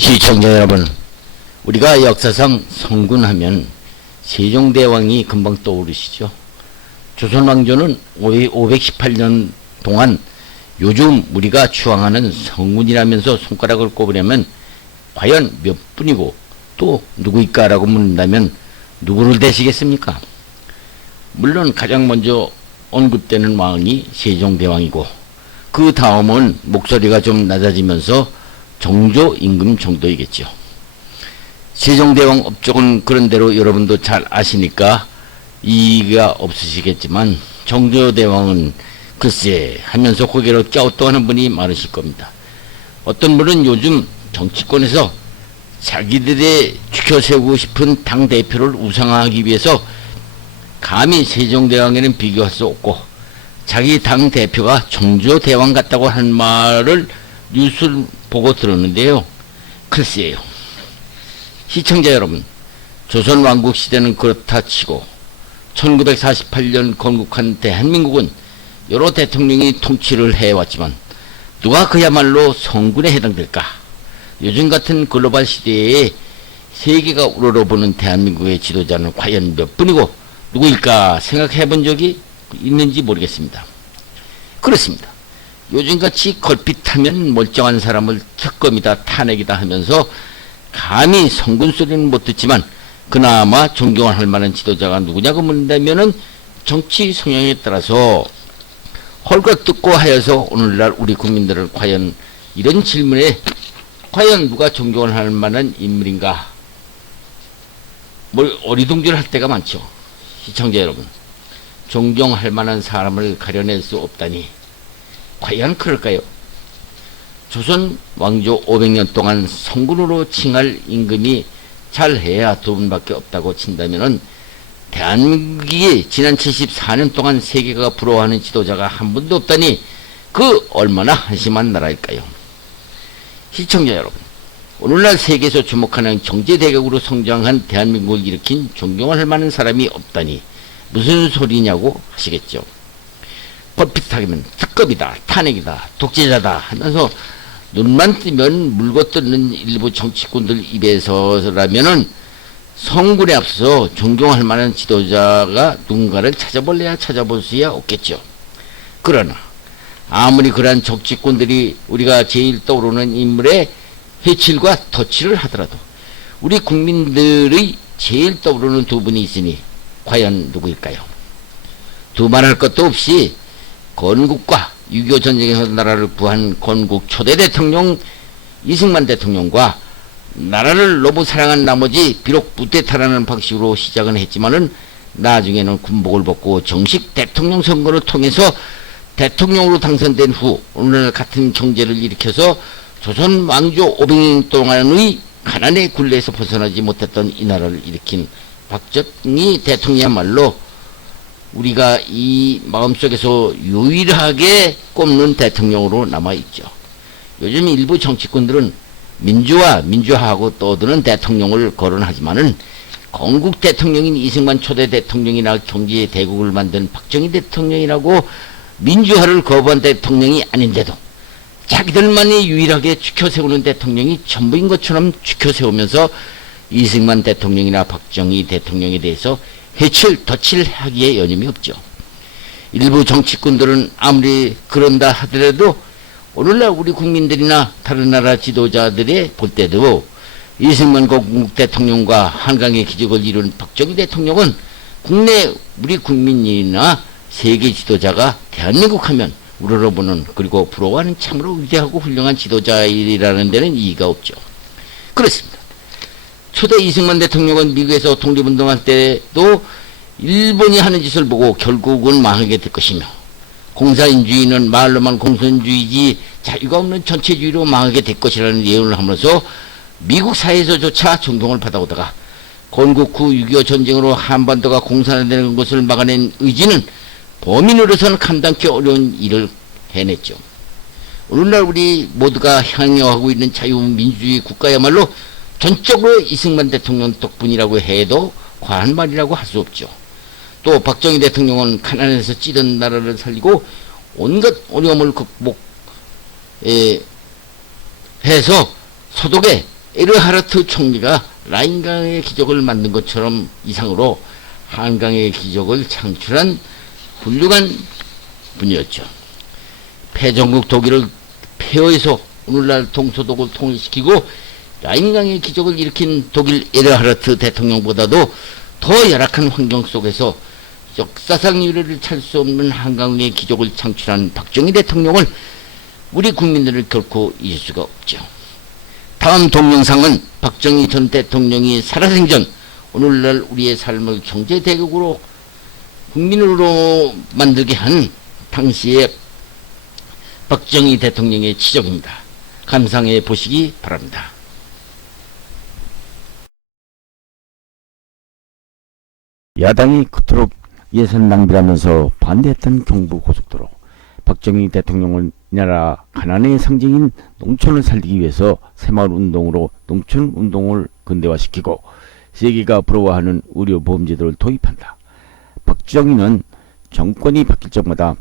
시청자 여러분, 우리가 역사상 성군하면 세종대왕이 금방 떠오르시죠. 조선왕조는 518년 동안 요즘 우리가 추앙하는 성군이라면서 손가락을 꼽으려면 과연 몇 분이고 또 누구일까라고 묻는다면 누구를 대시겠습니까? 물론 가장 먼저 언급되는 왕이 세종대왕이고 그 다음은 목소리가 좀 낮아지면서 정조 임금 정도이겠죠. 세종대왕 업적은 그런대로 여러분도 잘 아시니까 이의가 없으시겠지만 정조대왕은 글쎄 하면서 고개를 갸우뚱하는 분이 많으실 겁니다. 어떤 분은 요즘 정치권에서 자기들의 지켜세우고 싶은 당대표를 우상화하기 위해서 감히 세종대왕에는 비교할 수 없고 자기 당대표가 정조대왕 같다고 한 말을 뉴스를 보고 들었는데요. 글쎄요. 시청자 여러분, 조선왕국 시대는 그렇다 치고 1948년 건국한 대한민국은 여러 대통령이 통치를 해왔지만 누가 그야말로 성군에 해당될까? 요즘 같은 글로벌 시대에 세계가 우러러보는 대한민국의 지도자는 과연 몇 분이고 누구일까 생각해 본 적이 있는지 모르겠습니다. 그렇습니다. 요즘같이 걸핏하면 멀쩡한 사람을 특검이다 탄핵이다 하면서 감히 성군 소리는 못 듣지만 그나마 존경을 할 만한 지도자가 누구냐고 묻는다면은 정치 성향에 따라서 헐거뜯고 하여서 오늘날 우리 국민들을 과연 이런 질문에 과연 누가 존경을 할 만한 인물인가 뭘 어리둥절할 때가 많죠. 시청자 여러분, 존경할 만한 사람을 가려낼 수 없다니 과연 그럴까요? 조선 왕조 500년 동안 성군으로 칭할 임금이 잘해야 두 분밖에 없다고 친다면은 대한민국이 지난 74년 동안 세계가 부러워하는 지도자가 한 분도 없다니 그 얼마나 한심한 나라일까요? 시청자 여러분, 오늘날 세계에서 주목하는 경제대국으로 성장한 대한민국을 일으킨 존경할 만한 사람이 없다니 무슨 소리냐고 하시겠죠. 걸핏하면 특검이다, 탄핵이다, 독재자다 하면서 눈만 뜨면 물고 뜯는 일부 정치꾼들 입에서라면은 성군에 앞서 존경할 만한 지도자가 누군가를 찾아볼래야 찾아볼 수야 없겠죠. 그러나 아무리 그러한 정치꾼들이 우리가 제일 떠오르는 인물의 해칠과 덧칠을 하더라도 우리 국민들의 제일 떠오르는 두 분이 있으니 과연 누구일까요? 두말할 것도 없이 건국과 6.25 전쟁에서 나라를 구한 건국 초대 대통령 이승만 대통령과 나라를 너무 사랑한 나머지 비록 부대타라는 방식으로 시작은 했지만은 나중에는 군복을 벗고 정식 대통령 선거를 통해서 대통령으로 당선된 후 오늘날 같은 경제를 일으켜서 조선 왕조 500년 동안의 가난의 굴레에서 벗어나지 못했던 이 나라를 일으킨 박정희 대통령이야말로 우리가 이 마음속에서 유일하게 꼽는 대통령으로 남아있죠. 요즘 일부 정치꾼들은 민주화하고 떠드는 대통령을 거론하지만은 건국 대통령인 이승만 초대 대통령이나 경제 대국을 만든 박정희 대통령이라고 민주화를 거부한 대통령이 아닌데도 자기들만이 유일하게 지켜세우는 대통령이 전부인 것처럼 지켜세우면서 이승만 대통령이나 박정희 대통령에 대해서 해칠 덧칠 하기에 여념이 없죠. 일부 정치꾼들은 아무리 그런다 하더라도 오늘날 우리 국민들이나 다른 나라 지도자들의 볼 때도 이승만 건국 대통령과 한강의 기적을 이룬 박정희 대통령은 국내 우리 국민이나 세계 지도자가 대한민국 하면 우러러보는 그리고 부러워하는 참으로 위대하고 훌륭한 지도자이라는 데는 이의가 없죠. 그렇습니다. 초대 이승만 대통령은 미국에서 독립운동할 때도 일본이 하는 짓을 보고 결국은 망하게 될 것이며 공산주의는 말로만 공산주의지 자유가 없는 전체주의로 망하게 될 것이라는 예언을 하면서 미국 사회에서조차 존경을 받아오다가 건국 후 6.25 전쟁으로 한반도가 공산화되는 것을 막아낸 의지는 범인으로서는 감당하기 어려운 일을 해냈죠. 오늘날 우리 모두가 향유하고 있는 자유민주주의 국가야말로 전적으로 이승만 대통령 덕분이라고 해도 과한 말이라고 할 수 없죠. 또 박정희 대통령은 가난해서 찌든 나라를 살리고 온갖 어려움을 극복해서 소득에 에르하르트 총리가 라인강의 기적을 만든 것처럼 이상으로 한강의 기적을 창출한 훌륭한 분이었죠. 패전국 독일을 폐허해서 오늘날 동서독을 통일시키고 라인강의 기적을 일으킨 독일 에르하르트 대통령보다도 더 열악한 환경 속에서 역사상 유례를 찾을 수 없는 한강의 기적을 창출한 박정희 대통령을 우리 국민들은 결코 잊을 수가 없죠. 다음 동영상은 박정희 전 대통령이 살아생전 오늘날 우리의 삶을 경제대국으로 국민으로 만들게 한 당시의 박정희 대통령의 지적입니다. 감상해 보시기 바랍니다. 야당이 그토록 예산 낭비라면서 반대했던 경부고속도로. 박정희 대통령은 이 나라 가난의 상징인 농촌을 살리기 위해서 새마을운동으로 농촌운동을 근대화시키고 세계가 부러워하는 의료보험제도를 도입한다. 박정희는 정권이 바뀔 적마다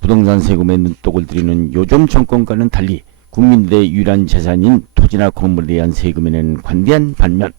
부동산 세금에 눈독을 들이는 요즘 정권과는 달리 국민들의 유일한 재산인 토지나 건물에 대한 세금에 내는 관대한 반면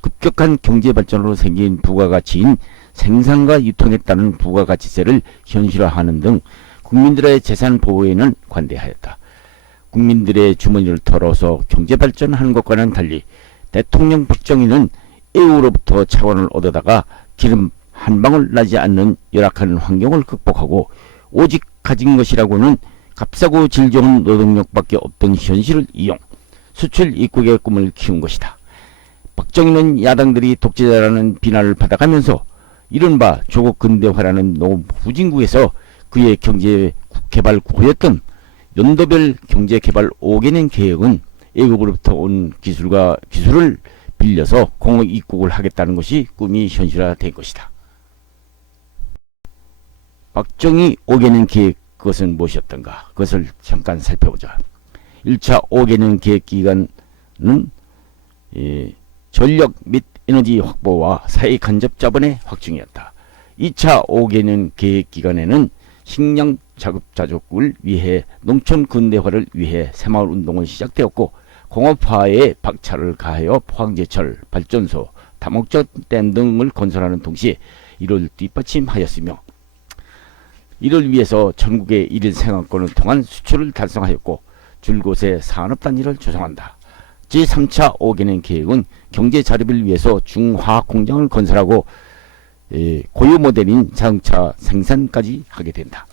급격한 경제발전으로 생긴 부가가치인 생산과 유통에 따른 부가가치세를 현실화하는 등 국민들의 재산 보호에는 관대하였다. 국민들의 주머니를 털어서 경제발전하는 것과는 달리 대통령 박정희는 애우로부터 차원을 얻어다가 기름 한 방울 나지 않는 열악한 환경을 극복하고 오직 가진 것이라고는 값싸고 질 좋은 노동력밖에 없던 현실을 이용 수출 입국의 꿈을 키운 것이다. 박정희는 야당들이 독재자라는 비난을 받아가면서 이른바 조국 근대화라는 노후진국에서 그의 경제개발 구호였던 연도별 경제개발 5개년 계획은 외국으로부터 온 기술을 빌려서 공업 입국을 하겠다는 것이 꿈이 현실화된 것이다. 박정희 5개년 계획, 그것은 무엇이었던가? 그것을 잠깐 살펴보자. 1차 5개년 계획 기간은 전력 및 에너지 확보와 사회 간접 자본의 확충이었다. 2차 5개년 계획 기간에는 식량 자급자족을 위해 농촌 근대화를 위해 새마을운동은 시작되었고 공업화에 박차를 가하여 포항제철, 발전소, 다목적댐 등을 건설하는 동시에 이를 뒷받침하였으며 이를 위해서 전국의 1인 생활권을 통한 수출을 달성하였고 줄곳에 산업단지를 조성한다. 제3차 5개년 계획은 경제자립을 위해서 중화공장을 건설하고 고유 모델인 자동차 생산까지 하게 된다.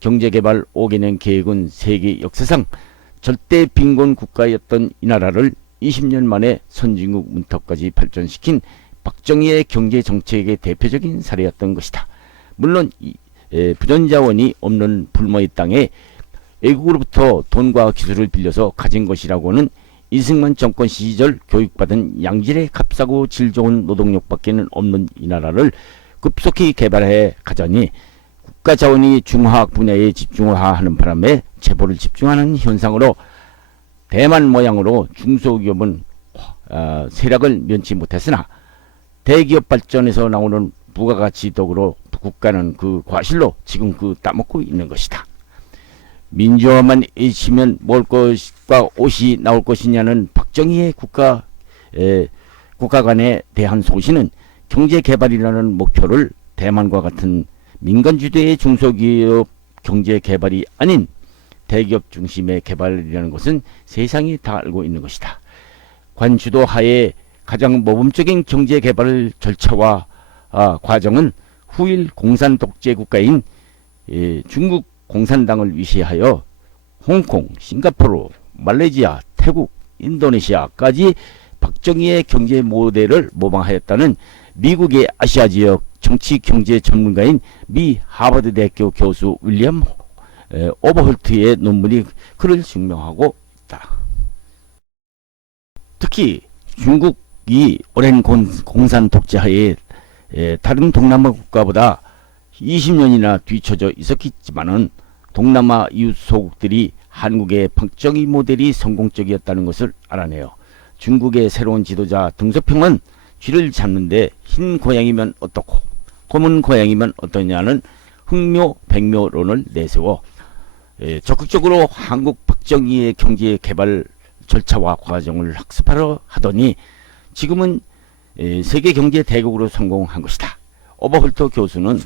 경제개발 5개년 계획은 세계 역사상 절대 빈곤 국가였던 이 나라를 20년 만에 선진국 문턱까지 발전시킨 박정희의 경제정책의 대표적인 사례였던 것이다. 물론 부전자원이 없는 불모의 땅에 외국으로부터 돈과 기술을 빌려서 가진 것이라고는 이승만 정권 시절 교육받은 양질의 값싸고 질 좋은 노동력밖에는 없는 이 나라를 급속히 개발해 가자니 국가자원이 중화학 분야에 집중화하는 바람에 재벌을 집중하는 현상으로 대만 모양으로 중소기업은 세락을 면치 못했으나 대기업 발전에서 나오는 부가가치 덕으로 국가는 그 과실로 지금 따먹고 있는 것이다. 민주화만 외치면 먹을 것과 옷이 나올 것이냐는 박정희의 국가 간에 대한 소신은 경제개발이라는 목표를 대만과 같은 민간주도의 중소기업 경제개발이 아닌 대기업 중심의 개발이라는 것은 세상이 다 알고 있는 것이다. 관주도 하에 가장 모범적인 경제개발 절차와 과정은 후일 공산 독재 국가인 중국 공산당을 위시하여 홍콩, 싱가포르, 말레이시아, 태국, 인도네시아까지 박정희의 경제 모델을 모방하였다는 미국의 아시아 지역 정치 경제 전문가인 미 하버드 대학교 교수 윌리엄 오버홀트의 논문이 그를 증명하고 있다. 특히 중국이 오랜 공산 독재하에 다른 동남아 국가보다 20년이나 뒤처져 있었겠지만은 동남아 이웃 소국들이 한국의 박정희 모델이 성공적이었다는 것을 알아내요. 중국의 새로운 지도자 등소평은 쥐를 잡는데 흰 고양이면 어떻고 검은 고양이면 어떠냐는 흥묘 백묘론을 내세워 적극적으로 한국 박정희의 경제 개발 절차와 과정을 학습하려 하더니 지금은 세계 경제 대국으로 성공한 것이다. 오버홀트 교수는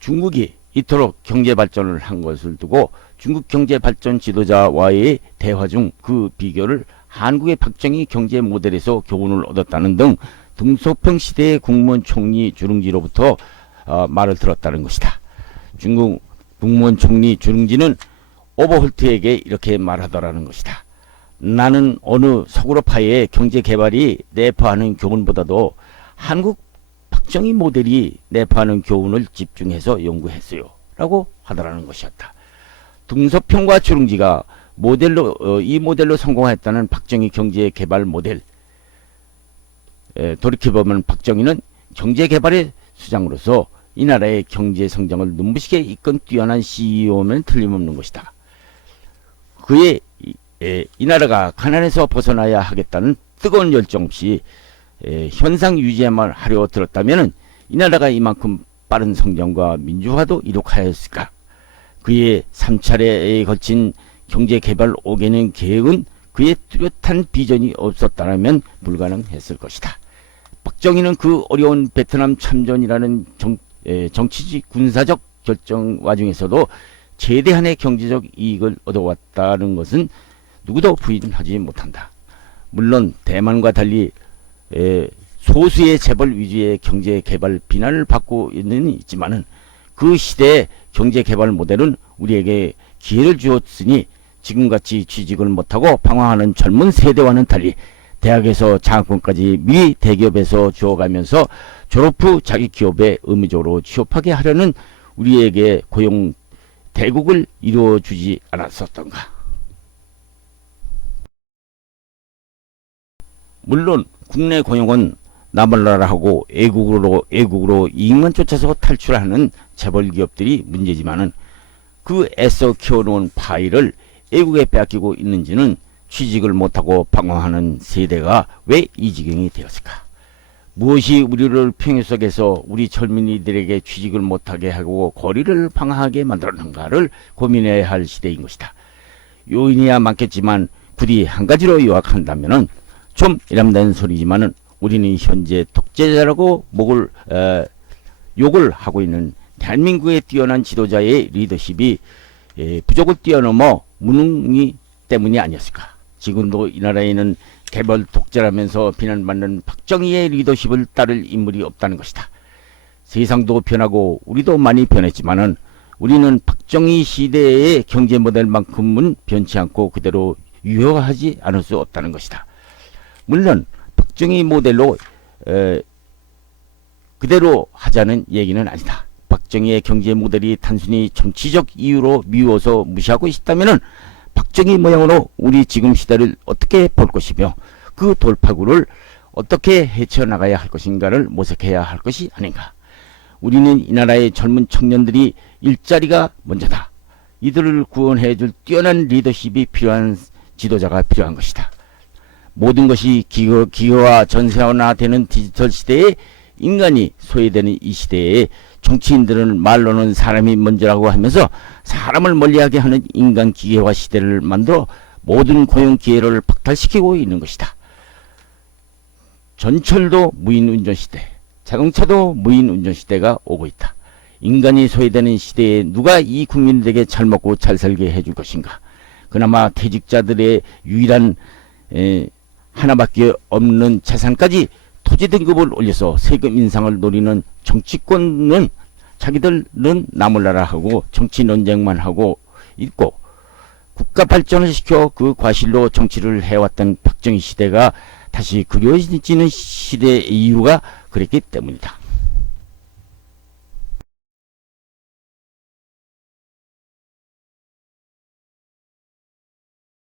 중국이 이토록 경제 발전을 한 것을 두고 중국 경제 발전 지도자와의 대화 중 그 비결을 한국의 박정희 경제 모델에서 교훈을 얻었다는 등 등소평 시대의 국무원 총리 주릉지로부터 말을 들었다는 것이다. 중국 국무원 총리 주릉지는 오버홀트에게 이렇게 말하더라는 것이다. 나는 어느 서구로파의 경제 개발이 내포하는 교훈보다도 한국 박정희 모델이 내포하는 교훈을 집중해서 연구했어요. 라고 하더라는 것이었다. 등소평과 주릉지가 이 모델로 성공했다는 박정희 경제 개발 모델. 돌이켜보면 박정희는 경제 개발의 수장으로서 이 나라의 경제 성장을 눈부시게 이끈 뛰어난 CEO면 틀림없는 것이다. 그의 이 나라가 가난에서 벗어나야 하겠다는 뜨거운 열정 없이 현상 유지만 하려 들었다면 이 나라가 이만큼 빠른 성장과 민주화도 이룩하였을까? 그의 3차례에 걸친 경제개발 5개년 계획은 그의 뚜렷한 비전이 없었다면 불가능했을 것이다. 박정희는 그 어려운 베트남 참전이라는 정치적 군사적 결정 와중에서도 최대한의 경제적 이익을 얻어왔다는 것은 누구도 부인하지 못한다. 물론 대만과 달리 소수의 재벌 위주의 경제개발 비난을 받고 있지만은 그 시대의 경제개발 모델은 우리에게 기회를 주었으니 지금같이 취직을 못하고 방황하는 젊은 세대와는 달리 대학에서 장학금까지 미리 대기업에서 주어가면서 졸업 후 자기 기업에 의무적으로 취업하게 하려는 우리에게 고용 대국을 이루어주지 않았었던가. 물론 국내 고용은 남을 나라하고 애국으로 이익만 쫓아서 탈출하는 재벌 기업들이 문제지만은 그 애써 키워놓은 파일을 애국에 빼앗기고 있는지는 취직을 못하고 방황하는 세대가 왜 이 지경이 되었을까? 무엇이 우리를 평야 속에서 우리 젊은이들에게 취직을 못하게 하고 거리를 방황하게 만들었는가를 고민해야 할 시대인 것이다. 요인이야 많겠지만 부디 한 가지로 요약한다면은 좀 일람된 소리지만은 우리는 현재 독재자라고 욕을 하고 있는 대한민국의 뛰어난 지도자의 리더십이 부족을 뛰어넘어 무능이 때문이 아니었을까. 지금도 이 나라에는 개벌 독재라면서 비난받는 박정희의 리더십을 따를 인물이 없다는 것이다. 세상도 변하고 우리도 많이 변했지만은 우리는 박정희 시대의 경제 모델만큼은 변치 않고 그대로 유효하지 않을 수 없다는 것이다. 물론 박정희 모델로 그대로 하자는 얘기는 아니다. 박정희의 경제 모델이 단순히 정치적 이유로 미워서 무시하고 있다면은 박정희 모양으로 우리 지금 시대를 어떻게 볼 것이며 그 돌파구를 어떻게 헤쳐나가야 할 것인가를 모색해야 할 것이 아닌가. 우리는 이 나라의 젊은 청년들이 일자리가 먼저다. 이들을 구원해줄 뛰어난 리더십이 필요한 지도자가 필요한 것이다. 모든 것이 기계화 전세화되는 디지털 시대에 인간이 소외되는 이 시대에 정치인들은 말로는 사람이 먼저라고 하면서 사람을 멀리하게 하는 인간 기계화 시대를 만들어 모든 고용 기회를 박탈시키고 있는 것이다. 전철도 무인 운전 시대, 자동차도 무인 운전 시대가 오고 있다. 인간이 소외되는 시대에 누가 이 국민들에게 잘 먹고 잘 살게 해줄 것인가. 그나마 퇴직자들의 유일한 하나밖에 없는 재산까지 토지 등급을 올려서 세금 인상을 노리는 정치권은 자기들은 남을 나라하고 정치 논쟁만 하고 있고 국가 발전을 시켜 그 과실로 정치를 해왔던 박정희 시대가 다시 그려지는 시대의 이유가 그랬기 때문이다.